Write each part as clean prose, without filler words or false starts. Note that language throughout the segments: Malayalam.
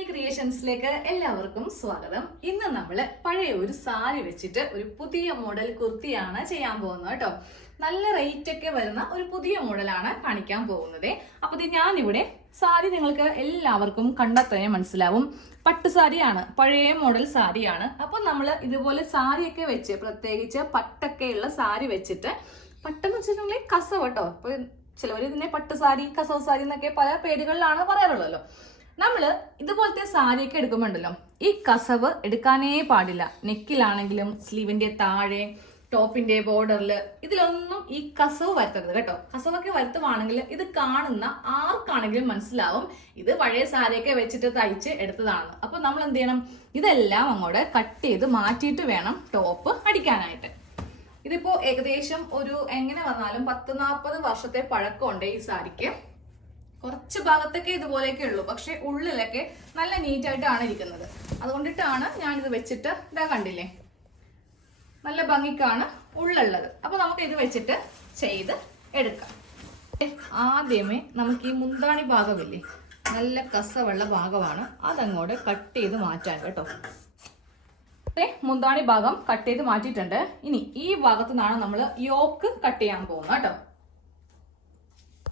ഷൈനി ക്രിയേഷൻസിലേക്ക് എല്ലാവർക്കും സ്വാഗതം. ഇന്ന് നമ്മള് പഴയ ഒരു സാരി വെച്ചിട്ട് ഒരു പുതിയ മോഡൽ കുർത്തിയാണ് ചെയ്യാൻ പോകുന്നത് കേട്ടോ. നല്ല റേറ്റ് ഒക്കെ വരുന്ന ഒരു പുതിയ മോഡലാണ് കാണിക്കാൻ പോകുന്നത്. അപ്പൊ ഞാനിവിടെ സാരി നിങ്ങൾക്ക് എല്ലാവർക്കും കണ്ടാൽ തന്നെ മനസ്സിലാവും, പട്ടുസാരിയാണ്, പഴയ മോഡൽ സാരിയാണ്. അപ്പൊ നമ്മള് ഇതുപോലെ സാരിയൊക്കെ വെച്ച്, പ്രത്യേകിച്ച് പട്ടൊക്കെയുള്ള സാരി വെച്ചിട്ട്, പട്ടെന്ന് വെച്ചിട്ടുണ്ടെങ്കിൽ കസവ് കേട്ടോ. അപ്പൊ ചിലവർ ഇതിനെ പട്ടുസാരി, കസവ് സാരി എന്നൊക്കെ പല പേരുകളിലാണ് പറയാറുള്ളല്ലോ. നമ്മള് ഇതുപോലത്തെ സാരിയൊക്കെ എടുക്കുമ്പോണ്ടല്ലോ, ഈ കസവ് എടുക്കാനേ പാടില്ല. നെക്കിലാണെങ്കിലും സ്ലീവിന്റെ താഴെ, ടോപ്പിന്റെ ബോർഡറിൽ, ഇതിലൊന്നും ഈ കസവ് വരുത്തരുത് കേട്ടോ. കസവൊക്കെ വരുത്തുവാണെങ്കിൽ ഇത് കാണുന്ന ആർക്കാണെങ്കിലും മനസ്സിലാവും ഇത് പഴയ സാരിയൊക്കെ വെച്ചിട്ട് തയ്ച്ച് എടുത്തതാണ്. അപ്പൊ നമ്മൾ എന്ത് ചെയ്യണം, ഇതെല്ലാം അങ്ങോട്ട് കട്ട് ചെയ്ത് മാറ്റിയിട്ട് വേണം ടോപ്പ് അടിക്കാനായിട്ട്. ഇതിപ്പോ ഏകദേശം ഒരു എങ്ങനെ വന്നാലും 10-40 വർഷത്തെ പഴക്കമുണ്ട് ഈ സാരിക്ക്. കുറച്ച് ഭാഗത്തൊക്കെ ഇതുപോലെയൊക്കെ ഉള്ളൂ, പക്ഷെ ഉള്ളിലൊക്കെ നല്ല നീറ്റായിട്ടാണ് ഇരിക്കുന്നത്. അതുകൊണ്ടിട്ടാണ് ഞാനിത് വെച്ചിട്ട് ഇതാ കണ്ടില്ലേ, നല്ല ഭംഗിക്കാണ് ഉള്ളുള്ളത്. അപ്പൊ നമുക്ക് ഇത് വെച്ചിട്ട് ചെയ്ത് എടുക്കാം. ആദ്യമേ നമുക്ക് ഈ മുന്താണി ഭാഗമില്ലേ, നല്ല കസവുള്ള ഭാഗമാണ്, അതങ്ങോട്ട് കട്ട് ചെയ്ത് മാറ്റാൻ കേട്ടോ. മുന്താണി ഭാഗം കട്ട് ചെയ്ത് മാറ്റിയിട്ടുണ്ട്. ഇനി ഈ ഭാഗത്തു നിന്നാണ് നമ്മൾ യോക്ക് കട്ട് ചെയ്യാൻ പോകുന്നത് കേട്ടോ.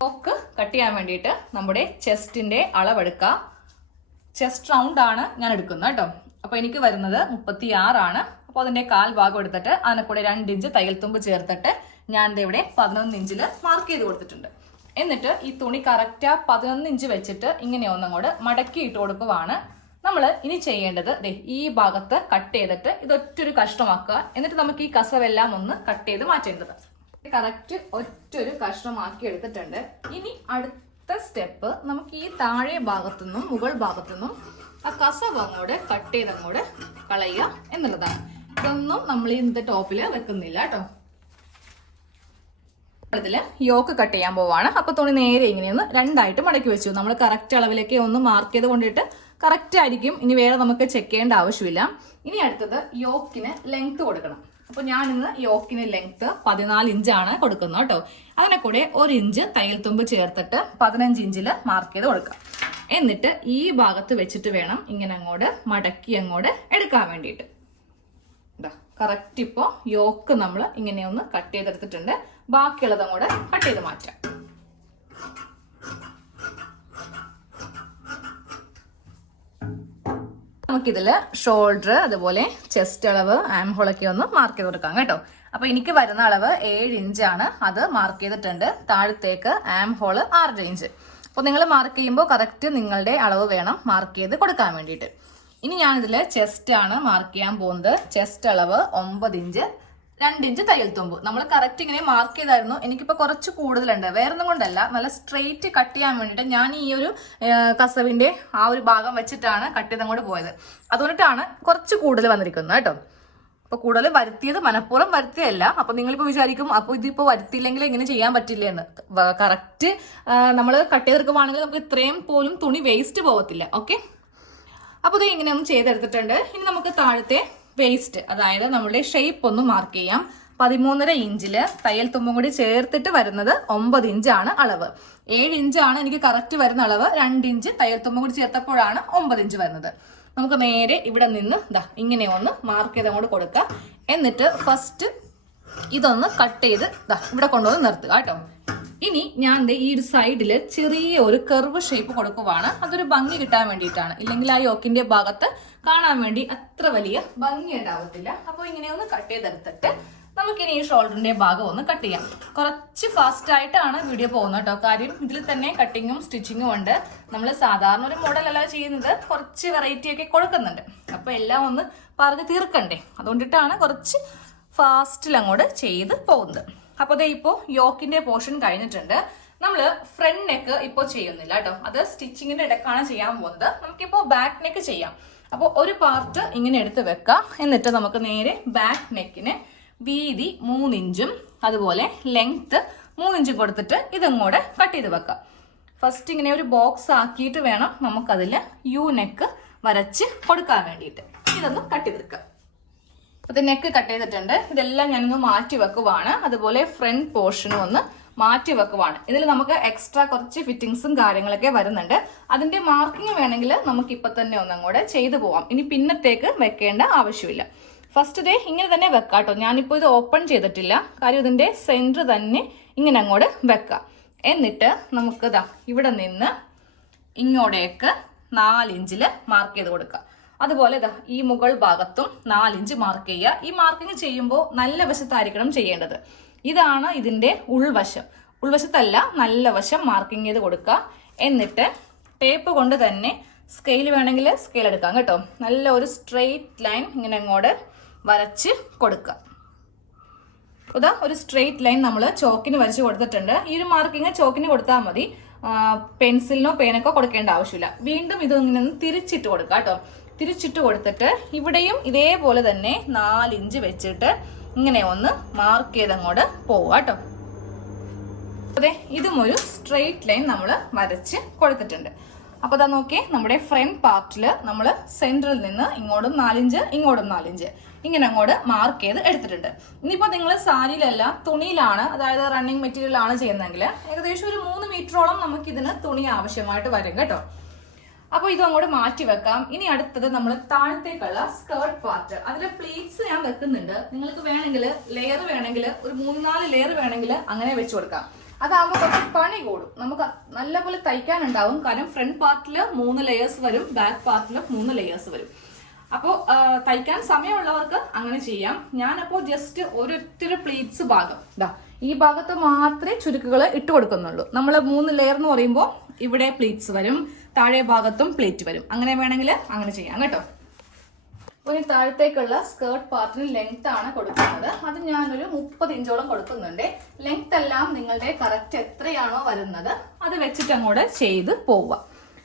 യോക്ക് കട്ട് ചെയ്യാൻ വേണ്ടിയിട്ട് നമ്മുടെ ചെസ്റ്റിന്റെ അളവെടുക്കുക. ചെസ്റ്റ് റൗണ്ട് ആണ് ഞാൻ എടുക്കുന്നത് കേട്ടോ. അപ്പൊ എനിക്ക് വരുന്നത് 36 ആണ്. അപ്പോൾ അതിന്റെ കാൽ ഭാഗം എടുത്തിട്ട് അതിനെ കൂടെ 2 ഇഞ്ച് തയ്യൽ തുമ്പ് ചേർത്തിട്ട് ഞാൻ ഇവിടെ 11 ഇഞ്ചിൽ മാർക്ക് ചെയ്ത് കൊടുത്തിട്ടുണ്ട്. എന്നിട്ട് ഈ തുണി കറക്റ്റ് 11 ഇഞ്ച് വെച്ചിട്ട് ഇങ്ങനെ ഒന്നങ്ങോട്ട് മടക്കി ഇട്ട് കൊടുക്കുവാണ്. നമ്മൾ ഇനി ചെയ്യേണ്ടത് ഈ ഭാഗത്ത് കട്ട് ചെയ്തിട്ട് ഇതൊറ്റൊരു കഷ്ണമാക്കുക. എന്നിട്ട് നമുക്ക് ഈ കസവെല്ലാം ഒന്ന് കട്ട് ചെയ്ത് മാറ്റേണ്ടത്. കറക്റ്റ് ഒറ്റൊരു കഷ്ണമാക്കി എടുത്തിട്ടുണ്ട്. ഇനി അടുത്ത സ്റ്റെപ്പ്, നമുക്ക് ഈ താഴെ ഭാഗത്തുനിന്നും മുകൾ ഭാഗത്തുനിന്നും ആ കസവ് അങ്ങോട്ട് കട്ട് ചെയ്ത് അങ്ങോട്ട് കളയുക എന്നുള്ളതാണ്. ഇതൊന്നും നമ്മൾ ഇന്നത്തെ ടോപ്പില് വെക്കുന്നില്ല കേട്ടോ. ഇതില് യോക്ക് കട്ട് ചെയ്യാൻ പോവാണ്. അപ്പൊ തുണി നേരെ ഇങ്ങനെയൊന്ന് 2ആയിട്ട് മടക്കി വെച്ചു. നമ്മൾ കറക്റ്റ് അളവിലേക്ക് ഒന്ന് മാർക്ക് ചെയ്ത് കൊണ്ടിട്ട് കറക്റ്റ് ആയിരിക്കും. ഇനി വേറെ നമുക്ക് ചെക്ക് ചെയ്യേണ്ട ആവശ്യമില്ല. ഇനി അടുത്തത് യോക്കിന് ലെങ്ത് കൊടുക്കണം. അപ്പൊ ഞാൻ ഇന്ന് യോക്കിന് ലെങ്ത് 14 ഇഞ്ചാണ് കൊടുക്കുന്നത് കേട്ടോ. അതിനെ കൂടെ 1 ഇഞ്ച് തയ്യൽ തുമ്പ് ചേർത്തിട്ട് 15 ഇഞ്ചിൽ മാർക്ക് ചെയ്ത് കൊടുക്കാം. എന്നിട്ട് ഈ ഭാഗത്ത് വെച്ചിട്ട് വേണം ഇങ്ങനെ അങ്ങോട്ട് മടക്കി അങ്ങോട്ട് എടുക്കാൻ വേണ്ടിയിട്ട്. കറക്റ്റ് ഇപ്പോ യോക്ക് നമ്മൾ ഇങ്ങനെ ഒന്ന് കട്ട് ചെയ്തെടുത്തിട്ടുണ്ട്. ബാക്കിയുള്ളത് അങ്ങോട്ട് കട്ട് ചെയ്ത് മാറ്റാം. നമുക്കിതില് ഷോൾഡർ, അതുപോലെ ചെസ്റ്റ് അളവ്, ആം ഹോളൊക്കെ ഒന്ന് മാർക്ക് ചെയ്ത് കൊടുക്കാം കേട്ടോ. അപ്പൊ എനിക്ക് വരുന്ന അളവ് 7 ഇഞ്ചാണ്, അത് മാർക്ക് ചെയ്തിട്ടുണ്ട്. താഴത്തേക്ക് ആം ഹോള് 6 ഇഞ്ച്. അപ്പൊ നിങ്ങൾ മാർക്ക് ചെയ്യുമ്പോൾ കറക്റ്റ് നിങ്ങളുടെ അളവ് വേണം മാർക്ക് ചെയ്ത് കൊടുക്കാൻ വേണ്ടിയിട്ട്. ഇനി ഞാനിതില് ചെസ്റ്റ് ആണ് മാർക്ക് ചെയ്യാൻ പോകുന്നത്. ചെസ്റ്റ് അളവ് 9 ഇഞ്ച്, 2 ഇഞ്ച് തയ്യൽ തുമ്പ്. നമ്മൾ കറക്റ്റ് ഇങ്ങനെ മാർക്ക് ചെയ്തായിരുന്നു. എനിക്കിപ്പോ കുറച്ച് കൂടുതലുണ്ട്, വേറൊന്നും കൊണ്ടല്ല, നല്ല സ്ട്രെയിറ്റ് കട്ട് ചെയ്യാൻ വേണ്ടിയിട്ട് ഞാൻ ഈ ഒരു കസവിന്റെ ആ ഒരു ഭാഗം വെച്ചിട്ടാണ് കട്ട് ചെയ്ത് അങ്ങോട്ട് പോയത്. അതുകൊണ്ടിട്ടാണ് കുറച്ച് കൂടുതൽ വന്നിരിക്കുന്നത് കേട്ടോ. അപ്പൊ കൂടുതൽ വരുത്തിയത് മനഃപൂർവ്വം വരുത്തിയല്ല. അപ്പൊ നിങ്ങളിപ്പോ വിചാരിക്കും, അപ്പൊ ഇതിപ്പോ വരുത്തിയില്ലെങ്കിൽ എങ്ങനെ ചെയ്യാൻ പറ്റില്ല എന്ന്. കറക്റ്റ് നമ്മൾ കട്ട് ചെയ്തെടുക്കുവാണെങ്കിൽ നമുക്ക് ഇത്രയും പോലും തുണി വേസ്റ്റ് പോകത്തില്ല. ഓക്കെ, അപ്പൊ ഇത് ഇങ്ങനെ ഒന്ന് ചെയ്തെടുത്തിട്ടുണ്ട്. ഇനി നമുക്ക് താഴത്തെ വേസ്റ്റ്, അതായത് നമ്മുടെ ഷേപ്പ് ഒന്ന് മാർക്ക് ചെയ്യാം. 13.5 ഇഞ്ചില് തയ്യൽ തുമ്പും കൂടി ചേർത്തിട്ട് വരുന്നത് 9 ഇഞ്ചാണ് അളവ്. 7 ഇഞ്ചാണ് എനിക്ക് കറക്റ്റ് വരുന്ന അളവ്. 2 ഇഞ്ച് തയ്യൽ തുമ്പും കൂടി ചേർത്തപ്പോഴാണ് 9 ഇഞ്ച് വരുന്നത്. നമുക്ക് നേരെ ഇവിടെ നിന്ന് ഇങ്ങനെ ഒന്ന് മാർക്ക് ചെയ്ത് അങ്ങോട്ട് കൊടുക്കുക. എന്നിട്ട് ഫസ്റ്റ് ഇതൊന്ന് കട്ട് ചെയ്ത് ഇവിടെ കൊണ്ടുവന്ന് നിർത്തുക കേട്ടോ. ഇനി ഞാൻ ഈ ഒരു സൈഡില് ചെറിയ ഒരു കർവ് ഷേപ്പ് കൊടുക്കുവാണ്. അതൊരു ഭംഗി കിട്ടാൻ വേണ്ടിയിട്ടാണ്. ഇല്ലെങ്കിൽ ആ യോക്കിന്റെ ഭാഗത്ത് കാണാൻ വേണ്ടി അത്ര വലിയ ഭംഗി ഉണ്ടാവത്തില്ല. അപ്പൊ ഇങ്ങനെ ഒന്ന് കട്ട് ചെയ്തെടുത്തിട്ട് നമുക്കിനി ഈ ഷോൾഡറിന്റെ ഭാഗം ഒന്ന് കട്ട് ചെയ്യാം. കുറച്ച് ഫാസ്റ്റ് ആയിട്ടാണ് വീഡിയോ പോകുന്നത് കേട്ടോ. കാര്യം ഇതിൽ തന്നെ കട്ടിങ്ങും സ്റ്റിച്ചിങ്ങും ഉണ്ട്. നമ്മൾ സാധാരണ ഒരു മോഡലല്ല ചെയ്യുന്നത്, കുറച്ച് വെറൈറ്റി ഒക്കെ കൊടുക്കുന്നുണ്ട്. അപ്പൊ എല്ലാം ഒന്ന് പറഞ്ഞ് തീർക്കണ്ടേ, അതുകൊണ്ടിട്ടാണ് കുറച്ച് ഫാസ്റ്റിൽ അങ്ങോട്ട് ചെയ്ത് പോകുന്നത്. അപ്പൊ ഇപ്പോ യോക്കിന്റെ പോർഷൻ കഴിഞ്ഞിട്ടുണ്ട്. നമ്മള് ഫ്രണ്ട് നെക്ക് ഇപ്പോ ചെയ്യുന്നില്ല കേട്ടോ, അത് സ്റ്റിച്ചിങ്ങിന്റെ ഇടക്കാണ് ചെയ്യാൻ പോകുന്നത്. നമുക്കിപ്പോ ബാക്ക് നെക്ക് ചെയ്യാം. അപ്പൊ ഒരു പാർട്ട് ഇങ്ങനെ എടുത്ത് വെക്കാം. എന്നിട്ട് നമുക്ക് നേരെ ബാക്ക് നെക്കിന് വീതി 3 ഇഞ്ചും അതുപോലെ ലെങ്ത് 3 ഇഞ്ചും കൊടുത്തിട്ട് ഇതങ്ങോട്ട് കട്ട് ചെയ്ത് വെക്കാം. ഫസ്റ്റ് ഇങ്ങനെ ഒരു ബോക്സ് ആക്കിയിട്ട് വേണം നമുക്കതില് യു നെക്ക് വരച്ച് കൊടുക്കാൻ വേണ്ടിയിട്ട്. ഇതൊന്ന് കട്ട് ചെയ്തെടുക്കാം. അപ്പൊ നെക്ക് കട്ട് ചെയ്തിട്ടുണ്ട്. ഇതെല്ലാം ഞാനൊന്ന് മാറ്റി വെക്കുവാണ്. അതുപോലെ ഫ്രണ്ട് പോർഷനും ഒന്ന് മാറ്റി വെക്കുവാണ്. ഇതിൽ നമുക്ക് എക്സ്ട്രാ കുറച്ച് ഫിറ്റിങ്സും കാര്യങ്ങളൊക്കെ വരുന്നുണ്ട്. അതിന്റെ മാർക്കിംഗ് വേണമെങ്കിൽ നമുക്ക് ഇപ്പൊ തന്നെ ഒന്നങ്ങോട്ട് ചെയ്തു പോവാം. ഇനി പിന്നത്തേക്ക് വെക്കേണ്ട ആവശ്യമില്ല. ഫസ്റ്റ് ഡേ ഇങ്ങനെ തന്നെ വെക്കാം കേട്ടോ. ഞാനിപ്പോൾ ഇത് ഓപ്പൺ ചെയ്തിട്ടില്ല, കാര്യം ഇതിന്റെ സെന്റർ തന്നെ ഇങ്ങനെ അങ്ങോട്ട് വെക്കാം. എന്നിട്ട് നമുക്ക് ഇതാ ഇവിടെ നിന്ന് ഇങ്ങോട്ടേക്ക് 4 ഇഞ്ചിൽ മാർക്ക് ചെയ്ത് കൊടുക്കാം. അതുപോലെ ഇതാ ഈ മുകൾ ഭാഗത്തും 4 ഇഞ്ച് മാർക്ക് ചെയ്യുക. ഈ മാർക്കിങ് ചെയ്യുമ്പോൾ നല്ല വശത്തായിരിക്കണം ചെയ്യേണ്ടത്. ഇതാണ് ഇതിന്റെ ഉൾവശം. ഉൾവശത്തല്ല, നല്ല വശം മാർക്കിങ് ചെയ്ത് കൊടുക്കുക. എന്നിട്ട് ടേപ്പ് കൊണ്ട് തന്നെ സ്കെയിൽ വേണമെങ്കിൽ സ്കെയിൽ എടുക്കാം കേട്ടോ. നല്ല ഒരു സ്ട്രെയിറ്റ് ലൈൻ ഇങ്ങനെ അങ്ങോട്ട് വരച്ച് കൊടുക്കുക. ഇതാ ഒരു സ്ട്രെയിറ്റ് ലൈൻ നമ്മൾ ചോക്കിന് വരച്ച് കൊടുത്തിട്ടുണ്ട്. ഈ ഒരു മാർക്കിങ് ചോക്കിന് കൊടുത്താൽ മതി, പെൻസിലിനോ പേനക്കോ കൊടുക്കേണ്ട ആവശ്യമില്ല. വീണ്ടും ഇതൊന്നിനെ തിരിച്ചിട്ട് കൊടുക്കുക കേട്ടോ. തിരിച്ചിട്ട് കൊടുത്തിട്ട് ഇവിടെയും ഇതേപോലെ തന്നെ 4 ഇഞ്ച് വെച്ചിട്ട് ഇങ്ങനെ ഒന്ന് മാർക്ക് ചെയ്ത് അങ്ങോട്ട് പോവുക കേട്ടോ. അതെ, ഇതും ഒരു സ്ട്രെയിറ്റ് ലൈൻ നമ്മൾ വരച്ച് കൊടുത്തിട്ടുണ്ട്. അപ്പൊ അതാ നോക്കിയേ, നമ്മുടെ ഫ്രണ്ട് പാർട്ടില് നമ്മൾ സെന്ററിൽ നിന്ന് ഇങ്ങോട്ടും 4 ഇഞ്ച് ഇങ്ങോട്ടും 4 ഇഞ്ച് ഇങ്ങനെ അങ്ങോട്ട് മാർക്ക് ചെയ്ത് എടുത്തിട്ടുണ്ട്. ഇനിയിപ്പോ നിങ്ങൾ സാരിയിലല്ല തുണിയിലാണ്, അതായത് റണ്ണിങ് മെറ്റീരിയൽ ആണ് ചെയ്യുന്നതെങ്കിൽ ഏകദേശം ഒരു 3 മീറ്ററോളം നമുക്ക് ഇതിന് തുണി ആവശ്യമായിട്ട് വരും കേട്ടോ. അപ്പൊ ഇത് അങ്ങോട്ട് മാറ്റി വെക്കാം. ഇനി അടുത്തത് നമ്മൾ താഴത്തേക്കുള്ള സ്കേർട്ട് പാർട്ട്. അതിലെ പ്ലീറ്റ്സ് ഞാൻ വെക്കുന്നുണ്ട്. നിങ്ങൾക്ക് വേണമെങ്കിൽ ലെയർ വേണമെങ്കിൽ ഒരു 3-4 ലെയർ വേണമെങ്കിൽ അങ്ങനെ വെച്ച് കൊടുക്കാം. അതാകുമ്പോൾ കുറച്ച് പണി കൂടും, നമുക്ക് നല്ലപോലെ തയ്ക്കാനുണ്ടാവും. കാരണം ഫ്രണ്ട് പാർട്ടില് 3 ലെയേഴ്സ് വരും, ബാക്ക് പാർട്ടില് 3 ലെയേഴ്സ് വരും. അപ്പോൾ തയ്ക്കാൻ സമയമുള്ളവർക്ക് അങ്ങനെ ചെയ്യാം. ഞാനപ്പോൾ ജസ്റ്റ് ഒരൊറ്റ പ്ലീറ്റ്സ് ഭാഗം ഈ ഭാഗത്ത് മാത്രമേ ചുരുക്കുകൾ ഇട്ട് കൊടുക്കുന്നുള്ളൂ. നമ്മൾ 3 ലെയർ എന്ന് പറയുമ്പോൾ ഇവിടെ പ്ലീറ്റ്സ് വരും, താഴെ ഭാഗത്തും പ്ലേറ്റ് വരും. അങ്ങനെ വേണമെങ്കിൽ അങ്ങനെ ചെയ്യാം കേട്ടോ. ഇനി താഴത്തേക്കുള്ള സ്കേർട്ട് പാർട്ടിന് ലെങ്ത് ആണ് കൊടുക്കുന്നത്. അത് ഞാനൊരു 30 ഇഞ്ചോളം കൊടുക്കുന്നുണ്ട്. ലെങ്ത് എല്ലാം നിങ്ങളുടെ കറക്റ്റ് എത്രയാണോ വരുന്നത് അത് വെച്ചിട്ട് അങ്ങോട്ട് ചെയ്ത് പോവുക.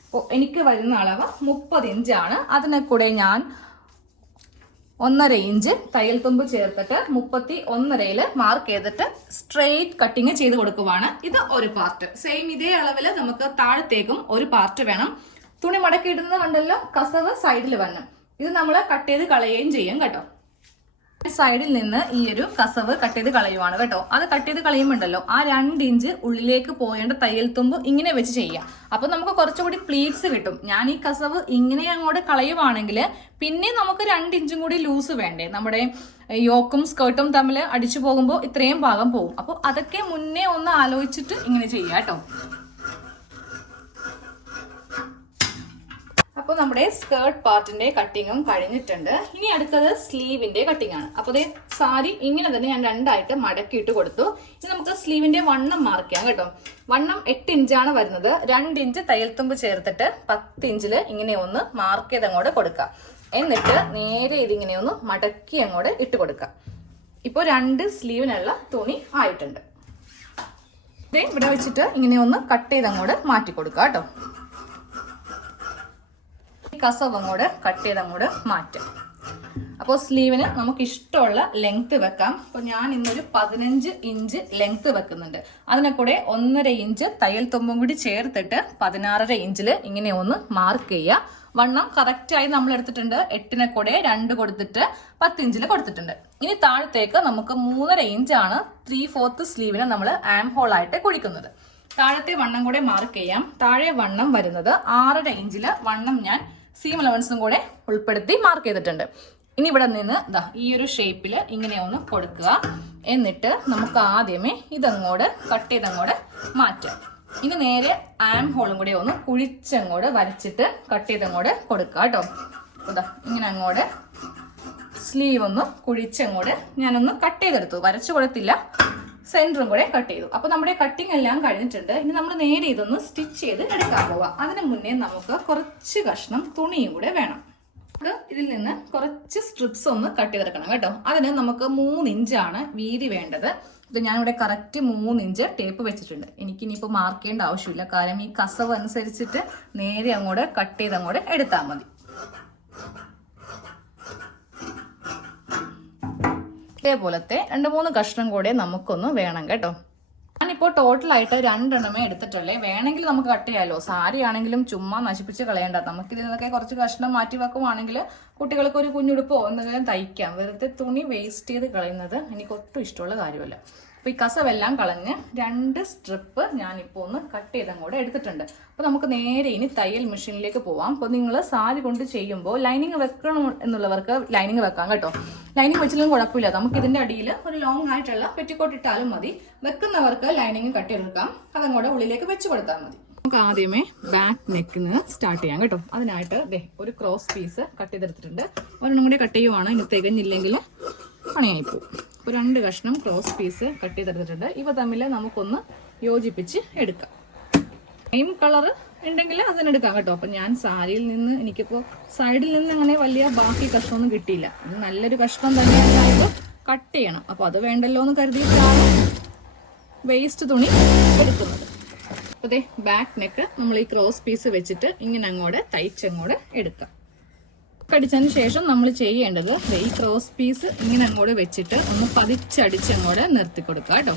അപ്പോൾ എനിക്ക് വരുന്ന അളവ് 30 ഇഞ്ചാണ്. അതിനെ കൂടെ ഞാൻ 1.5 ഇഞ്ച് തയ്യൽ തുമ്പ് ചേർത്തിട്ട് 31.5 മാർക്ക് ചെയ്തിട്ട് സ്ട്രെയിറ്റ് കട്ടിങ് ചെയ്ത് കൊടുക്കുവാണ്. ഇത് ഒരു പാർട്ട്. സെയിം ഇതേ അളവിൽ നമുക്ക് താഴത്തേക്കും ഒരു പാർട്ട് വേണം. തുണി മടക്കി ഇടുന്നത് കണ്ടല്ലോ, കസവ് സൈഡിൽ വരണം. ഇത് നമ്മൾ കട്ട് ചെയ്ത് കളയുകയും ചെയ്യും കേട്ടോ. സൈഡിൽ നിന്ന് ഈ ഒരു കസവ് കട്ട് ചെയ്ത് കളയുവാണ് കേട്ടോ. അത് കട്ട് ചെയ്ത് കളയുമ്പോണ്ടല്ലോ ആ 2 ഇഞ്ച് ഉള്ളിലേക്ക് പോയേണ്ട തയ്യൽ തുമ്പ് ഇങ്ങനെ വെച്ച് ചെയ്യാം. അപ്പൊ നമുക്ക് കുറച്ചുകൂടി പ്ലീറ്റ്സ് കിട്ടും. ഞാൻ ഈ കസവ് ഇങ്ങനെ അങ്ങോട്ട് കളയുവാണെങ്കിൽ പിന്നെ നമുക്ക് 2 ഇഞ്ചും കൂടി ലൂസ് വേണ്ടേ. നമ്മുടെ യോക്കും സ്കേർട്ടും തമ്മിൽ അടിച്ചു പോകുമ്പോൾ ഇത്രയും ഭാഗം പോകും. അപ്പോൾ അതൊക്കെ മുന്നേ ഒന്ന് ആലോചിച്ചിട്ട് ഇങ്ങനെ ചെയ്യാം കേട്ടോ. അപ്പോൾ നമ്മുടെ സ്കേർട്ട് പാർട്ടിന്റെ കട്ടിങ്ങും കഴിഞ്ഞിട്ടുണ്ട്. ഇനി അടുത്തത് സ്ലീവിന്റെ കട്ടിംഗ് ആണ്. അപ്പോൾ സാരി ഇങ്ങനെ തന്നെ ഞാൻ 2ആയിട്ട് മടക്കിയിട്ട് കൊടുത്തു. ഇനി നമുക്ക് സ്ലീവിന്റെ വണ്ണം മാർക്ക് ചെയ്യാം കേട്ടോ. വണ്ണം 8 ഇഞ്ചാണ് വരുന്നത്. 2 ഇഞ്ച് തയ്യൽ തുമ്പ് ചേർത്തിട്ട് 10 ഇഞ്ചിൽ ഇങ്ങനെ ഒന്ന് മാർക്ക് ചെയ്ത് അങ്ങോട്ട് കൊടുക്കുക. എന്നിട്ട് നേരെ ഇതിങ്ങനെ ഒന്ന് മടക്കി അങ്ങോട്ട് ഇട്ട് കൊടുക്കുക. ഇപ്പോൾ 2 സ്ലീവിനുള്ള തുണി ആയിട്ടുണ്ട്. ഇവിടെ വെച്ചിട്ട് ഇങ്ങനെ ഒന്ന് കട്ട് ചെയ്ത് അങ്ങോട്ട് മാറ്റി കൊടുക്കുക കേട്ടോ. കസവ് അങ്ങോട്ട് കട്ട് ചെയ്ത് അങ്ങോട്ട് മാറ്റാം. അപ്പോൾ സ്ലീവിന് നമുക്ക് ഇഷ്ടമുള്ള ലെങ്ത് വെക്കാം. അപ്പോൾ ഞാൻ ഇന്നൊരു 15 ഇഞ്ച് ലെങ്ത് വെക്കുന്നുണ്ട്. അതിനെ കൂടെ 1.5 ഇഞ്ച് തയ്യൽ തുമ്പും കൂടി ചേർത്തിട്ട് 16.5 ഇഞ്ചിൽ ഇങ്ങനെ ഒന്ന് മാർക്ക് ചെയ്യുക. വണ്ണം കറക്റ്റായി നമ്മൾ എടുത്തിട്ടുണ്ട്. 8നെ കൂടെ 2 കൊടുത്തിട്ട് 10 ഇഞ്ചിൽ കൊടുത്തിട്ടുണ്ട്. ഇനി താഴത്തേക്ക് നമുക്ക് 3.5 ഇഞ്ചാണ് 3/4 സ്ലീവിന് നമ്മൾ ആം ഹോൾ ആയിട്ട് കുഴിക്കുന്നത്. താഴത്തെ വണ്ണം കൂടെ മാർക്ക് ചെയ്യാം. താഴെ വണ്ണം വരുന്നത് 6.5 ഇഞ്ചിൽ വണ്ണം ഞാൻ സീം അലവൻസും കൂടെ ഉൾപ്പെടുത്തി മാർക്ക് ചെയ്തിട്ടുണ്ട്. ഇനി ഇവിടെ നിന്ന് ഈ ഒരു ഷേപ്പിൽ ഇങ്ങനെ ഒന്ന് കൊടുക്കുക. എന്നിട്ട് നമുക്ക് ആദ്യമേ ഇതങ്ങോട്ട് കട്ട് ചെയ്തങ്ങോട്ട് മാറ്റാം. ഇനി നേരെ ആം ഹോളും കൂടെ ഒന്ന് കുഴിച്ചങ്ങോട്ട് വരച്ചിട്ട് കട്ട് ചെയ്തങ്ങോട്ട് കൊടുക്കുക കേട്ടോ. ഇങ്ങനെ അങ്ങോട്ട് സ്ലീവ് ഒന്ന് കുഴിച്ചങ്ങോട്ട് ഞാനൊന്ന് കട്ട് ചെയ്തെടുത്തു. വരച്ചു കൊടുത്തില്ല, സെന്ററും കൂടെ കട്ട് ചെയ്തു. അപ്പൊ നമ്മുടെ കട്ടിങ് എല്ലാം കഴിഞ്ഞിട്ടുണ്ട്. ഇനി നമ്മൾ നേരെ ഇതൊന്ന് സ്റ്റിച്ച് ചെയ്ത് എടുക്കാൻ പോവാം. അതിന് മുന്നേ നമുക്ക് കുറച്ച് കഷ്ണം തുണിയും കൂടെ വേണം. ഇതിൽ നിന്ന് കുറച്ച് സ്ട്രിപ്സ് ഒന്ന് കട്ട് ചെയ്തെടുക്കണം കേട്ടോ. അതിന് നമുക്ക് 3 ഇഞ്ചാണ് വീതി വേണ്ടത്. ഇത് ഞാനിവിടെ കറക്റ്റ് 3 ഇഞ്ച് ടേപ്പ് വെച്ചിട്ടുണ്ട്. എനിക്ക് ഇനിയിപ്പോൾ മാർക്ക് ചെയ്യേണ്ട ആവശ്യമില്ല, കാരണം ഈ കസവ് അനുസരിച്ചിട്ട് നേരെ അങ്ങോട്ട് കട്ട് ചെയ്ത് അങ്ങോട്ട് എടുത്താൽ മതി. ഇതേപോലത്തെ 2-3 കഷ്ണം കൂടെ നമുക്കൊന്ന് വേണം കേട്ടോ. ഞാനിപ്പോൾ ടോട്ടലായിട്ട് 2 എണ്ണമേ എടുത്തിട്ടുള്ളേ. വേണമെങ്കിൽ നമുക്ക് കട്ട് ചെയ്യാമല്ലോ. സാരി ആണെങ്കിലും ചുമ്മാ നശിപ്പിച്ച് കളയണ്ട. നമുക്ക് ഇതിൽ നിന്നൊക്കെ കുറച്ച് കഷ്ണം മാറ്റി വെക്കുവാണെങ്കിൽ കുട്ടികൾക്ക് ഒരു കുഞ്ഞുടുപ്പോ എന്തെങ്കിലും തയ്ക്കാം. വെറുതെ തുണി വേസ്റ്റ് ചെയ്ത് കളയുന്നത് എനിക്ക് ഒട്ടും ഇഷ്ടമുള്ള കാര്യമല്ല. അപ്പോൾ ഈ കസവെല്ലാം കളഞ്ഞ് 2 സ്ട്രിപ്പ് ഞാനിപ്പോൾ ഒന്ന് കട്ട് ചെയ്തങ്ങോട്ട് എടുത്തിട്ടുണ്ട്. അപ്പോൾ നമുക്ക് നേരെ ഇനി തയ്യൽ മെഷീനിലേക്ക് പോവാം. അപ്പോൾ നിങ്ങൾ സാരി കൊണ്ട് ചെയ്യുമ്പോൾ ലൈനിങ് വെക്കണം എന്നുള്ളവർക്ക് ലൈനിങ് വെക്കാം കേട്ടോ. ലൈനിങ് വെച്ചില്ലെങ്കിൽ കുഴപ്പമില്ല. നമുക്ക് ഇതിൻ്റെ അടിയിൽ ഒരു ലോങ് ആയിട്ടുള്ള പെറ്റിക്കോട്ട് ഇട്ടാലും മതി. വെക്കുന്നവർക്ക് ലൈനിങ് കട്ട് ചെയ്തെടുക്കാം. അതങ്ങോട്ട് ഉള്ളിലേക്ക് വെച്ച് കൊടുത്താൽ മതി. നമുക്ക് ആദ്യമേ ബാക്ക് നെക്കിന് സ്റ്റാർട്ട് ചെയ്യാം കേട്ടോ. അതിനായിട്ട് ഒരു ക്രോസ് പീസ് കട്ട് ചെയ്തെടുത്തിട്ടുണ്ട്. ഒരെണ്ണം കൂടി കട്ട് ചെയ്യുവാണ്, ഇനി തികഞ്ഞില്ലെങ്കിൽ പണിയായിപ്പോവും. അപ്പോൾ 2 കഷ്ണം ക്രോസ് പീസ് കട്ട് ചെയ്തെടുത്തിട്ടുണ്ട്. ഇവ തമ്മിൽ നമുക്കൊന്ന് യോജിപ്പിച്ച് എടുക്കാം. സെയിം കളർ ഉണ്ടെങ്കിൽ അതിനെടുക്കാം കേട്ടോ. അപ്പം ഞാൻ സാരിയിൽ നിന്ന് എനിക്കിപ്പോൾ സൈഡിൽ നിന്ന് അങ്ങനെ വലിയ ബാക്കി കഷ്ണമൊന്നും കിട്ടിയില്ല. ഇത് നല്ലൊരു കഷ്ണം തന്നെയായിട്ട് കട്ട് ചെയ്യണം. അപ്പോൾ അത് വേണ്ടല്ലോ എന്ന് കരുതിയിട്ടാണ് വേസ്റ്റ് തുണി എടുക്കുന്നത്. അപ്പോൾ ബാക്ക് നെക്ക് നമ്മൾ ഈ ക്രോസ് പീസ് വെച്ചിട്ട് ഇങ്ങനെ അങ്ങോട്ട് തയ്ച്ചങ്ങോട്ട് എടുക്കാം. കടിച്ചതിന് ശേഷം നമ്മൾ ചെയ്യേണ്ടത് ഈ ക്രോസ് പീസ് ഇങ്ങനെ അങ്ങോട്ട് വെച്ചിട്ട് ഒന്ന് പതിച്ചടിച്ചങ്ങോട്ട് നിർത്തി കൊടുക്കുക കേട്ടോ.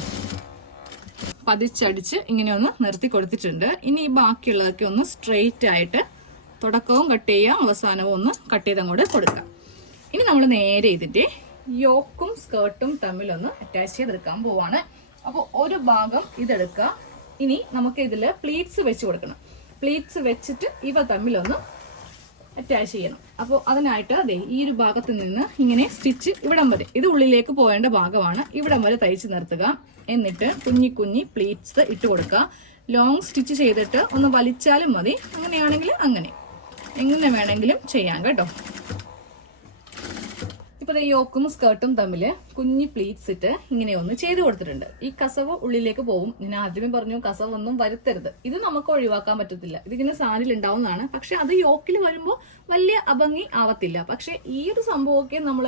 പതിച്ചടിച്ച് ഇങ്ങനെ ഒന്ന് നിർത്തി കൊടുത്തിട്ടുണ്ട്. ഇനി ഈ ബാക്കിയുള്ളതൊക്കെ ഒന്ന് സ്ട്രെയിറ്റ് ആയിട്ട് തുടക്കവും കട്ട് ചെയ്യുക, അവസാനവും ഒന്ന് കട്ട് ചെയ്ത് അങ്ങോട്ട് കൊടുക്കുക. ഇനി നമ്മൾ നേരെ ഇതിന്റെ യോക്കും സ്കേർട്ടും തമ്മിലൊന്ന് അറ്റാച്ച് ചെയ്തെടുക്കാൻ പോവാണ്. അപ്പോൾ ഒരു ഭാഗം ഇതെടുക്കുക. ഇനി നമുക്ക് ഇതില് പ്ലീറ്റ്സ് വെച്ച് കൊടുക്കണം. പ്ലീറ്റ്സ് വെച്ചിട്ട് ഇവ തമ്മിലൊന്ന് അറ്റാച്ച് ചെയ്യണം. അപ്പോൾ അതിനായിട്ട് ഈ ഒരു ഭാഗത്ത് നിന്ന് ഇങ്ങനെ സ്റ്റിച്ച് ഇവിടം വരെ, ഇത് ഉള്ളിലേക്ക് പോകേണ്ട ഭാഗമാണ്, ഇവിടം വരെ തയ്ച്ച് നിർത്തുക. എന്നിട്ട് കുഞ്ഞി കുഞ്ഞി പ്ലീറ്റ്സ് ഇട്ട് കൊടുക്കുക. ലോങ് സ്റ്റിച്ച് ചെയ്തിട്ട് ഒന്ന് വലിച്ചാലും മതി. അങ്ങനെയാണെങ്കിൽ അങ്ങനെ എങ്ങനെ വേണമെങ്കിലും ചെയ്യാം കേട്ടോ. ഇപ്പോൾ യോക്കും സ്കേർട്ടും തമ്മിൽ കുഞ്ഞി പ്ലീറ്റ്സ് ഇട്ട് ഇങ്ങനെ ഒന്ന് ചെയ്ത് കൊടുത്തിട്ടുണ്ട്. ഈ കസവ് ഉള്ളിലേക്ക് പോകും. ഞാൻ ആദ്യമേ പറഞ്ഞു കസവ് ഒന്നും വരുത്തരുത്. ഇത് നമുക്ക് ഒഴിവാക്കാൻ പറ്റത്തില്ല. ഇതിങ്ങനെ സാരിയിൽ ഉണ്ടാവുന്നതാണ്. പക്ഷെ അത് യോക്കിൽ വരുമ്പോൾ വലിയ അഭംഗി ആവത്തില്ല. പക്ഷെ ഈ ഒരു സംഭവമൊക്കെ നമ്മൾ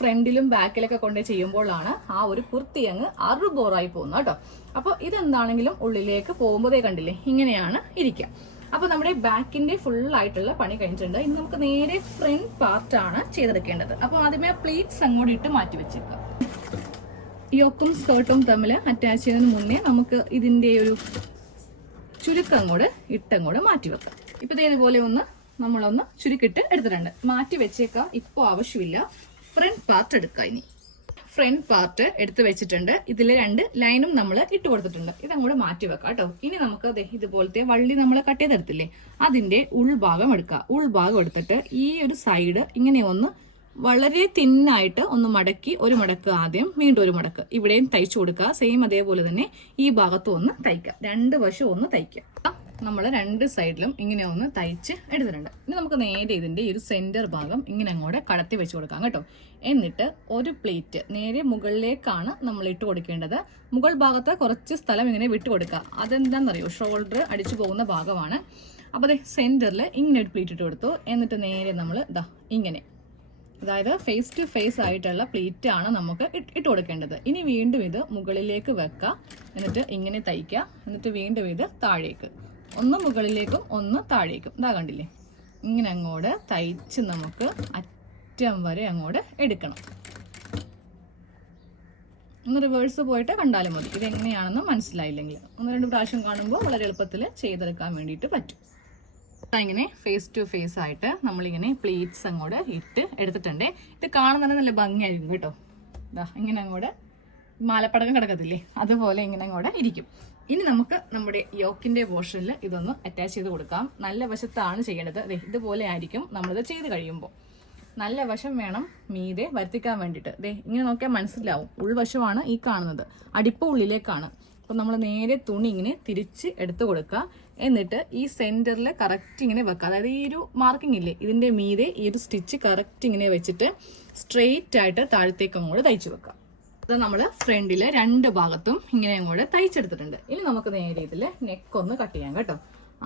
ഫ്രണ്ടിലും ബാക്കിലൊക്കെ കൊണ്ട് ചെയ്യുമ്പോഴാണ് ആ ഒരു കുർത്തി അങ്ങ് അറുബോറായി പോകുന്നത് കേട്ടോ. അപ്പോൾ ഇതെന്താണെങ്കിലും ഉള്ളിലേക്ക് പോകുമ്പോഴേ കണ്ടില്ലേ ഇങ്ങനെയാണ് ഇരിക്കുക. അപ്പൊ നമ്മുടെ ബാക്കിന്റെ ഫുൾ ആയിട്ടുള്ള പണി കഴിഞ്ഞിട്ടുണ്ട്. ഇനി നമുക്ക് നേരെ ഫ്രണ്ട് പാർട്ട് ആണ് ചെയ്തെടുക്കേണ്ടത്. അപ്പൊ ആദ്യമേ പ്ലീറ്റ്സ് അങ്ങോട്ട് ഇട്ട് മാറ്റി വെച്ചേക്കാം. യോക്കും സ്കേർട്ടും തമ്മിൽ അറ്റാച്ച് ചെയ്യുന്നതിന് മുന്നേ നമുക്ക് ഇതിന്റെ ഒരു ചുരുക്കം അങ്ങോട്ട് ഇട്ടങ്ങോട്ട് മാറ്റി വെക്കാം. ഇപ്പൊ ഇതേപോലെ നമ്മളൊന്ന് ചുരുക്കിട്ട് എടുത്തിട്ടുണ്ട്. മാറ്റി വെച്ചേക്കാം, ഇപ്പൊ ആവശ്യമില്ല. ഫ്രണ്ട് പാർട്ട് എടുക്കാം. ഇനി ഫ്രണ്ട് പാർട്ട് എടുത്ത് വെച്ചിട്ടുണ്ട്. ഇതിൽ 2 ലൈനും നമ്മൾ ഇട്ട് കൊടുത്തിട്ടുണ്ട്. ഇതങ്ങോട്ട് മാറ്റി വെക്കാം കേട്ടോ. ഇനി നമുക്ക് ഇതുപോലത്തെ വള്ളി നമ്മൾ കട്ട് ചെയ്തെടുത്തില്ലേ, അതിന്റെ ഉൾഭാഗം എടുക്കുക. ഉൾഭാഗം എടുത്തിട്ട് ഈ ഒരു സൈഡ് ഇങ്ങനെ ഒന്ന് വളരെ തിന്നായിട്ട് ഒന്ന് മടക്കി, ഒരു മടക്ക് ആദ്യം, വീണ്ടും ഒരു മടക്ക് ഇവിടെയും തയ്ച്ചു കൊടുക്കുക. സെയിം അതേപോലെ തന്നെ ഈ ഭാഗത്തും ഒന്ന് തയ്ക്കുക. 2 വശവും ഒന്ന് തയ്ക്കുക. നമ്മൾ 2 സൈഡിലും ഇങ്ങനെ ഒന്ന് തയ്ച്ച് എടുത്തിട്ടുണ്ട്. ഇനി നമുക്ക് നേരെ ഇതിന്റെ ഈ ഒരു സെന്റർ ഭാഗം ഇങ്ങനെ അങ്ങോട്ട് കടത്തി വെച്ച് കൊടുക്കാം കേട്ടോ. എന്നിട്ട് ഒരു പ്ലേറ്റ് നേരെ മുകളിലേക്കാണ് നമ്മൾ ഇട്ട് കൊടുക്കേണ്ടത്. മുകൾ ഭാഗത്ത് കുറച്ച് സ്ഥലം ഇങ്ങനെ വിട്ടു കൊടുക്കുക. അതെന്താണെന്നറിയോ, ഷോൾഡർ അടിച്ചു പോകുന്ന ഭാഗമാണ്. അപ്പോൾ സെന്ററിൽ ഇങ്ങനെ ഒരു പ്ലേറ്റ് ഇട്ട് കൊടുത്തു. എന്നിട്ട് നേരെ നമ്മൾ ഇങ്ങനെ, അതായത് ഫേസ് ടു ഫേസ് ആയിട്ടുള്ള പ്ലേറ്റ് ആണ് നമുക്ക് ഇട്ട് കൊടുക്കേണ്ടത്. ഇനി വീണ്ടും ഇത് മുകളിലേക്ക് വെക്കുക. എന്നിട്ട് ഇങ്ങനെ തയ്ക്കുക. എന്നിട്ട് വീണ്ടും ഇത് താഴേക്ക്, ഒന്ന് മുകളിലേക്കും ഒന്ന് താഴേക്കും. ഇതാ കണ്ടില്ലേ, ഇങ്ങനെ അങ്ങോട്ട് തയ്ച്ച് നമുക്ക് അറ്റം വരെ അങ്ങോട്ട് എടുക്കണം. ഒന്ന് റിവേഴ്സ് പോയിട്ട് കണ്ടാലും മതി. ഇതെങ്ങനെയാണെന്ന് മനസ്സിലായില്ലെങ്കിൽ 1-2 പ്രാവശ്യം കാണുമ്പോൾ വളരെ എളുപ്പത്തിൽ ചെയ്തെടുക്കാൻ വേണ്ടിയിട്ട് പറ്റും. ഇങ്ങനെ ഫേസ് ടു ഫേസ് ആയിട്ട് നമ്മളിങ്ങനെ പ്ലീറ്റ്സ് അങ്ങോട്ട് ഇട്ട് എടുത്തിട്ടുണ്ട്. ഇത് കാണുന്നത് നല്ല ഭംഗിയായിരിക്കും കേട്ടോ. ഇങ്ങനെ അങ്ങോട്ട് മാലപ്പടക്കം കിടക്കത്തില്ലേ, അതുപോലെ ഇങ്ങനെ അങ്ങോട്ട് ഇരിക്കും. ഇനി നമുക്ക് നമ്മുടെ യോക്കിന്റെ പോർഷനിൽ ഇതൊന്ന് അറ്റാച്ച് ചെയ്ത് കൊടുക്കാം. നല്ല വശത്താണ് ചെയ്യേണ്ടത്. ഇതുപോലെ ആയിരിക്കും നമ്മളിത് ചെയ്ത് കഴിയുമ്പോൾ. നല്ല വശം വേണം മീതെ വരുത്തിക്കാൻ വേണ്ടിയിട്ട്. ഇങ്ങനെ നോക്കിയാൽ മനസ്സിലാവും, ഉൾവശമാണ് ഈ കാണുന്നത്, അടിപ്പ് ഉള്ളിലേക്കാണ്. അപ്പം നമ്മൾ നേരെ തുണി ഇങ്ങനെ തിരിച്ച് എടുത്ത് കൊടുക്കുക. എന്നിട്ട് ഈ സെന്ററിൽ കറക്റ്റ് ഇങ്ങനെ വെക്കുക. അതായത് ഈ ഒരു മാർക്കിംഗ് ഇല്ലേ, ഇതിന്റെ മീതെ ഈ ഒരു സ്റ്റിച്ച് കറക്റ്റ് ഇങ്ങനെ വെച്ചിട്ട് സ്ട്രെയിറ്റ് ആയിട്ട് താഴത്തേക്ക് അങ്ങോട്ട് തയ്ച്ചു വെക്കുക. അത് നമ്മൾ ഫ്രണ്ടില് 2 ഭാഗത്തും ഇങ്ങനെ അങ്ങോട്ട് തയ്ച്ചെടുത്തിട്ടുണ്ട്. ഇനി നമുക്ക് നേരെ ഇതില് നെക്ക് ഒന്ന് കട്ട് ചെയ്യാം കേട്ടോ.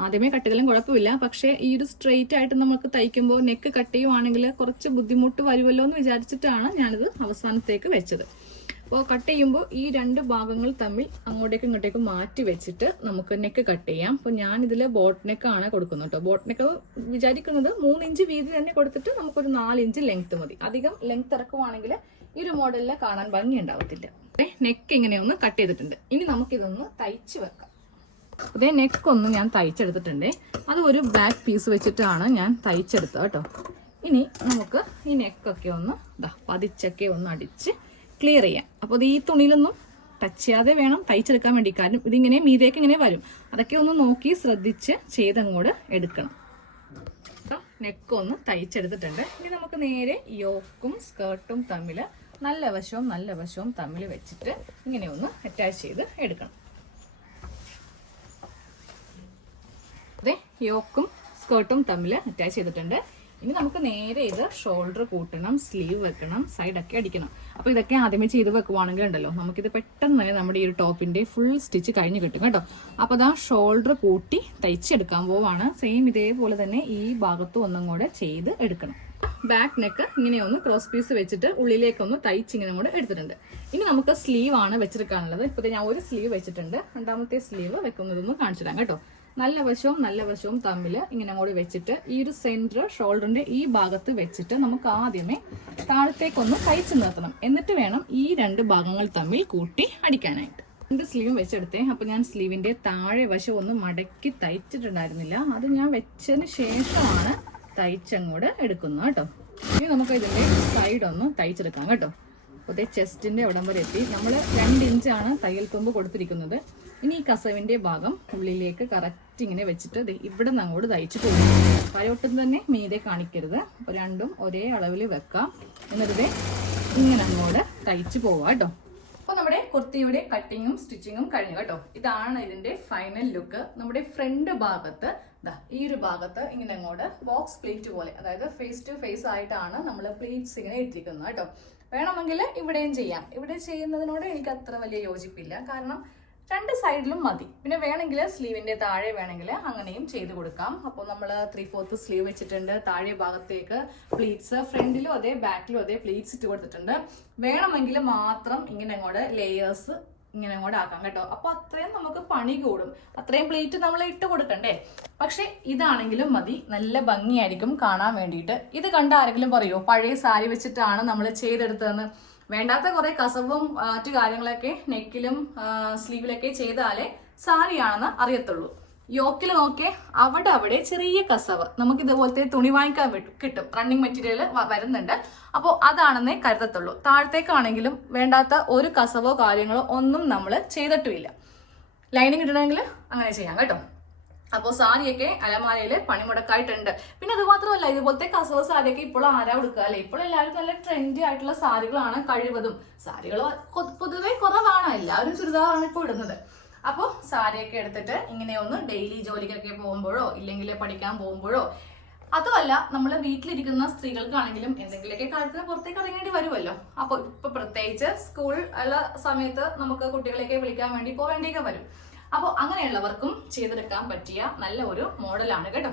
ആദ്യമേ കട്ട് ചെയ്താലും കുഴപ്പമില്ല. പക്ഷേ ഈ ഒരു സ്ട്രെയിറ്റ് ആയിട്ട് നമുക്ക് തയ്ക്കുമ്പോൾ നെക്ക് കട്ട് ചെയ്യുവാണെങ്കിൽ കുറച്ച് ബുദ്ധിമുട്ട് വരുമല്ലോ എന്ന് വിചാരിച്ചിട്ടാണ് ഞാനിത് അവസാനത്തേക്ക് വെച്ചത്. അപ്പോൾ കട്ട് ചെയ്യുമ്പോൾ ഈ 2 ഭാഗങ്ങൾ തമ്മിൽ അങ്ങോട്ടേക്കും ഇങ്ങോട്ടേക്കും മാറ്റി വെച്ചിട്ട് നമുക്ക് നെക്ക് കട്ട് ചെയ്യാം. അപ്പോൾ ഞാനിതിൽ ബോട്ട് നെക്കാണ് കൊടുക്കുന്നത് കേട്ടോ. ബോട്ട് നെക്ക് വിചാരിക്കുന്നത് 3 ഇഞ്ച് വീതി തന്നെ കൊടുത്തിട്ട് നമുക്കൊരു 4 ഇഞ്ച് ലെങ്ത് മതി. അധികം ലെങ്ത് ഇറക്കുവാണെങ്കിൽ ഈ ഒരു മോഡലിൽ കാണാൻ ഭംഗി ഉണ്ടാവത്തില്ല. നെക്ക് ഇങ്ങനെ ഒന്ന് കട്ട് ചെയ്തിട്ടുണ്ട്. ഇനി നമുക്കിതൊന്ന് തയ്ച്ച് വെക്കാം. അതേ നെക്കൊന്ന് ഞാൻ തയ്ച്ചെടുത്തിട്ടുണ്ട്. അത് ഒരു ബാക്ക് പീസ് വെച്ചിട്ടാണ് ഞാൻ തയ്ച്ചെടുത്തത് കേട്ടോ. ഇനി നമുക്ക് ഈ നെക്കൊക്കെ ഒന്ന് പതിച്ചൊക്കെ ഒന്ന് അടിച്ച് ക്ലിയർ ചെയ്യാം. അപ്പോൾ ഈ തുണിയിലൊന്നും ടച്ച് ചെയ്യാതെ വേണം തയ്ച്ചെടുക്കാൻ വേണ്ടി. കാരണം ഇതിങ്ങനെ മീതേക്ക് ഇങ്ങനെ വരും. അതൊക്കെ ഒന്ന് നോക്കി ശ്രദ്ധിച്ച് ചെയ്തങ്ങോട്ട് എടുക്കണം. നെക്ക് ഒന്ന് തയ്ച്ചെടുത്തിട്ടുണ്ട്. ഇനി നമുക്ക് നേരെ യോക്കും സ്കേർട്ടും തമ്മിൽ നല്ല വശവും തമ്മിൽ വെച്ചിട്ട് ഇങ്ങനെ ഒന്ന് അറ്റാച്ച് ചെയ്ത് എടുക്കണം. അതെ, യോക്കും സ്കേർട്ടും തമ്മിൽ അറ്റാച്ച് ചെയ്തിട്ടുണ്ട്. ഇനി നമുക്ക് നേരെ ഇത് ഷോൾഡർ കൂട്ടണം, സ്ലീവ് വെക്കണം, സൈഡൊക്കെ അടിക്കണം. അപ്പോൾ ഇതൊക്കെ ആദ്യമേ ചെയ്ത് വെക്കുവാണെങ്കിൽ ഉണ്ടല്ലോ നമുക്കിത് പെട്ടെന്ന് തന്നെ നമ്മുടെ ഈ ഒരു ടോപ്പിന്റെ ഫുൾ സ്റ്റിച്ച് കഴിഞ്ഞ് കിട്ടും കേട്ടോ. അപ്പോൾ അതാ ഷോൾഡർ കൂട്ടി തയ്ച്ചെടുക്കാൻ പോവാണ്. സെയിം ഇതേപോലെ തന്നെ ഈ ഭാഗത്തും ഒന്നും കൂടെ ചെയ്ത് എടുക്കണം. ബാക്ക് നെക്ക് ഇങ്ങനെ ഒന്ന് ക്രോസ് പീസ് വെച്ചിട്ട് ഉള്ളിലേക്കൊന്ന് തയ്ച്ചിങ്ങനെ കൂടെ എടുത്തിട്ടുണ്ട്. ഇനി നമുക്ക് സ്ലീവ് ആണ് വെച്ചെടുക്കാനുള്ളത്. ഇപ്പോൾ ഞാൻ ഒരു സ്ലീവ് വെച്ചിട്ടുണ്ട്. രണ്ടാമത്തെ സ്ലീവ് വെക്കുന്നതൊന്ന് കാണിച്ചു തരാം കേട്ടോ. നല്ല വശവും തമ്മിൽ ഇങ്ങനെ കൂടി വെച്ചിട്ട് ഈ ഒരു സെന്റർ ഷോൾഡറിന്റെ ഈ ഭാഗത്ത് വെച്ചിട്ട് നമുക്ക് ആദ്യമേ താഴത്തേക്കൊന്ന് തയ്ച്ചു നിർത്തണം. എന്നിട്ട് വേണം ഈ രണ്ട് ഭാഗങ്ങൾ തമ്മിൽ കൂട്ടി അടിക്കാനായിട്ട്. രണ്ട് സ്ലീവും വെച്ചെടുത്തേ. അപ്പൊ ഞാൻ സ്ലീവിന്റെ താഴെ വശം ഒന്ന് മടക്കി തയ്ച്ചിട്ടുണ്ടായിരുന്നില്ല. അത് ഞാൻ വെച്ചതിന് ശേഷമാണ് തയ്ച്ചങ്ങോട്ട് എടുക്കുന്നത് കേട്ടോ. ഇനി നമുക്ക് ഇതിന്റെ സൈഡ് ഒന്ന് തയ്ച്ചെടുക്കാം കേട്ടോ. അപ്പോൾ ചെസ്റ്റിന്റെ അവിടം വരെ എത്തി. നമ്മൾ 2 ഇഞ്ചാണ് തയ്യൽ തുമ്പ് കൊടുത്തിരിക്കുന്നത്. ഇനി ഈ കസവിന്റെ ഭാഗം ഉള്ളിലേക്ക് കറക്റ്റ് ഇങ്ങനെ വെച്ചിട്ട് ഇവിടെ നിന്ന് അങ്ങോട്ട് തയ്ച്ചു പോകും. കരയൊട്ടും തന്നെ മീതെ കാണിക്കരുത്. അപ്പോൾ രണ്ടും ഒരേ അളവിൽ വെക്കാം. എന്നിട്ട് ഇങ്ങനെ അങ്ങോട്ട് തയ്ച്ചു പോവാം കേട്ടോ. അപ്പോൾ നമ്മുടെ കുർത്തിയുടെ കട്ടിങ്ങും സ്റ്റിച്ചിങ്ങും കഴിഞ്ഞു കേട്ടോ. ഇതാണ് ഇതിന്റെ ഫൈനൽ ലുക്ക്. നമ്മുടെ ഫ്രണ്ട് ഭാഗത്ത് ഈ ഒരു ഭാഗത്ത് ഇങ്ങനെ അങ്ങോട്ട് ബോക്സ് പ്ലേറ്റ് പോലെ, അതായത് ഫേസ് ടു ഫേസ് ആയിട്ടാണ് നമ്മൾ പ്ലേറ്റ്സ് ഇങ്ങനെ ഇട്ടിരിക്കുന്നത് കേട്ടോ. വേണമെങ്കിൽ ഇവിടെയും ചെയ്യാം. ഇവിടെ ചെയ്യുന്നതിനോട് എനിക്ക് അത്ര വലിയ യോജിപ്പില്ല. കാരണം 2 സൈഡിലും മതി. പിന്നെ വേണമെങ്കിൽ സ്ലീവിന്റെ താഴെ വേണമെങ്കിൽ അങ്ങനെയും ചെയ്ത് കൊടുക്കാം. അപ്പോൾ നമ്മൾ 3/4 സ്ലീവ് വെച്ചിട്ടുണ്ട്. താഴെ ഭാഗത്തേക്ക് പ്ലീറ്റ്സ്, ഫ്രണ്ടിലും അതെ ബാക്കിലും അതെ പ്ലീറ്റ്സ് ഇട്ട് കൊടുത്തിട്ടുണ്ട്. വേണമെങ്കിൽ മാത്രം ഇങ്ങനെ അങ്ങോട്ട് ലേയേഴ്സ് ഇങ്ങനെ അങ്ങോട്ട് ആക്കാം കേട്ടോ. അപ്പൊ അത്രയും നമുക്ക് പണി കൂടും. അത്രയും പ്ലേറ്റ് നമ്മൾ ഇട്ട് കൊടുക്കണ്ടേ. പക്ഷെ ഇതാണെങ്കിലും മതി, നല്ല ഭംഗിയായിരിക്കും കാണാൻ വേണ്ടിയിട്ട്. ഇത് കണ്ട ആരെങ്കിലും പറയോ പഴയ സാരി വെച്ചിട്ടാണ് നമ്മൾ ചെയ്തെടുത്തതെന്ന്? വേണ്ടാത്ത കുറെ കസവും മറ്റു കാര്യങ്ങളൊക്കെ നെക്കിലും സ്ലീവിലൊക്കെ ചെയ്താലേ സാരിയാണെന്ന് അറിയത്തുള്ളൂ. യോക്കിൽ നോക്കിയേ, അവിടെ ചെറിയ കസവ്. നമുക്ക് ഇതുപോലത്തെ തുണി വാങ്ങിക്കാൻ കിട്ടും. റണ്ണിങ് മെറ്റീരിയൽ വരുന്നുണ്ട്. അപ്പോൾ അതാണെന്നേ കരുതത്തുള്ളൂ. താഴത്തേക്കാണെങ്കിലും വേണ്ടാത്ത ഒരു കസവോ കാര്യങ്ങളോ ഒന്നും നമ്മൾ ചെയ്തിട്ടുമില്ല. ലൈനിങ് ഇടണമെങ്കിൽ അങ്ങനെ ചെയ്യാം കേട്ടോ. അപ്പോൾ സാരിയൊക്കെ അലമാരയിൽ പണിമുടക്കായിട്ടുണ്ട്. പിന്നെ അത് മാത്രമല്ല, ഇതുപോലത്തെ കസവ് സാരിയൊക്കെ ഇപ്പോൾ ആരാ കൊടുക്കുക അല്ലെ? ഇപ്പോൾ എല്ലാവരും നല്ല ട്രെൻഡി ആയിട്ടുള്ള സാരികളാണ് കഴിവതും. സാരികൾ പൊതുവെ കുറവാണ്, എല്ലാവരും ചുരിദാറാണ് ഇപ്പോൾ ഇടുന്നത്. അപ്പോൾ സാരിയൊക്കെ എടുത്തിട്ട് ഇങ്ങനെ ഒന്ന് ഡെയിലി ജോലിക്കൊക്കെ പോകുമ്പോഴോ ഇല്ലെങ്കിൽ പഠിക്കാൻ പോകുമ്പോഴോ, അതുമല്ല നമ്മൾ വീട്ടിലിരിക്കുന്ന സ്ത്രീകൾക്കാണെങ്കിലും എന്തെങ്കിലുമൊക്കെ കാര്യത്തിന് പുറത്തേക്ക് ഇറങ്ങേണ്ടി വരുമല്ലോ. അപ്പോൾ ഇപ്പൊ പ്രത്യേകിച്ച് സ്കൂൾ ഉള്ള സമയത്ത് നമുക്ക് കുട്ടികളെയൊക്കെ വിളിക്കാൻ വേണ്ടി പോവേണ്ടിയൊക്കെ വരും. അപ്പോൾ അങ്ങനെയുള്ളവർക്കും ചെയ്തെടുക്കാൻ പറ്റിയ നല്ല ഒരു മോഡലാണ് കേട്ടോ.